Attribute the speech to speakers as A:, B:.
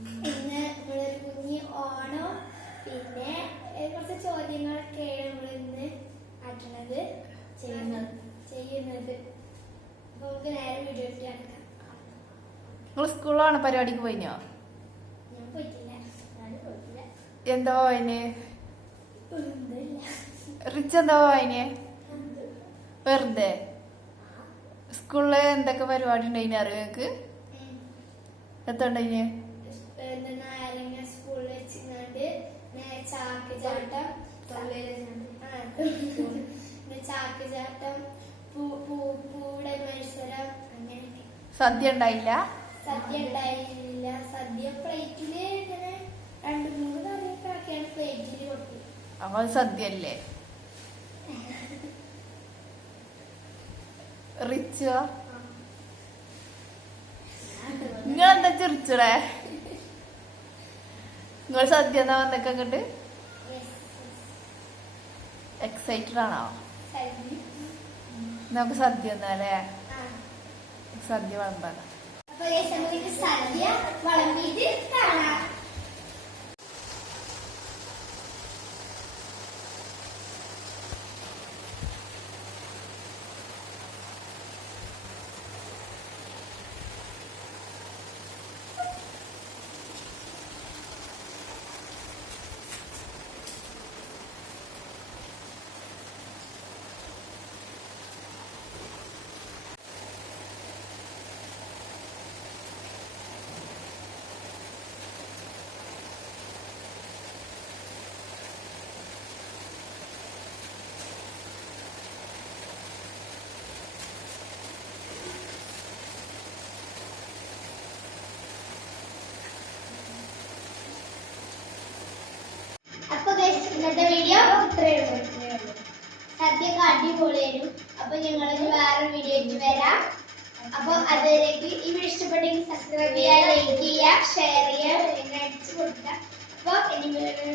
A: ഇന്ന് നമ്മളൊരു കുഞ്ഞി ഓണോ പിന്നെ കുറച്ച് ചോദ്യങ്ങളൊക്കെയാണ് നമ്മൾ ഇന്ന് ആക്കണത് ചെയ്യുന്നത്. ചെയ്യുന്നത്. അപ്പൊ നമുക്ക് നേരെ വീഡിയോ കിടക്കാം
B: നിങ്ങൾ സ്കൂളിലാണ് പരിപാടിക്ക് പോയിനോ?
A: ഞാൻ പോയിട്ടില്ല. ഞാൻ പോയിട്ടില്ല.
B: എന്തോ
A: ഒന്നുമില്ല.
B: റിച്ച് എന്തോ അതിന് വെറുതെ. സ്കൂളിൽ എന്തൊക്കെ പരിപാടി ഉണ്ടായിന്
A: അറിവ്.
B: എത്ര ഉണ്ടായിന്?
A: എന്താ നാരങ്ങ സ്കൂളിൽ വെച്ചിങ്ങാണ്ട് ചാക്ക് ചാട്ടം ചാക്ക് ചാട്ടം പൂടെ മത്സരം അങ്ങനെയൊക്കെ.
B: സദ്യ ഉണ്ടായില്ല?
A: സദ്യ ഉണ്ടായില്ല. സദ്യ പ്ലേറ്റിൽ ഇങ്ങനെ രണ്ട് മൂന്ന് ആക്കിയാണ് പ്ലേറ്റിൽ കൊടുത്തത്.
B: അപ്പൊ സദ്യ അല്ലേ റിച്ചോ? നിങ്ങൾ എന്താ ചിരിച്ചടേ? നിങ്ങൾ സദ്യ എന്നാ വന്നൊക്കെ അങ്ങോട്ട്? എക്സൈറ്റഡ് ആണോ? നമുക്ക് സദ്യ എന്നാലേ സദ്യ വളമ്പാണ്
A: സദ്യ വിളമ്പിയിട്ട് സദ്യയൊക്കെ അടിപൊളിയായിരുന്നു. അപ്പൊ ഞങ്ങളൊരു വേറെ വീഡിയോ ആയിട്ട് വരാം. അപ്പൊ അതുവരേക്ക് ഈ വീഡിയോ ഇഷ്ടപ്പെട്ടെങ്കിൽ സബ്സ്ക്രൈബ് ചെയ്യുക ലൈക്ക് ചെയ്യുക ഷെയർ ചെയ്യുക അടിച്ചു കൊടുക്കുക അപ്പൊ ഇനി വേറൊരു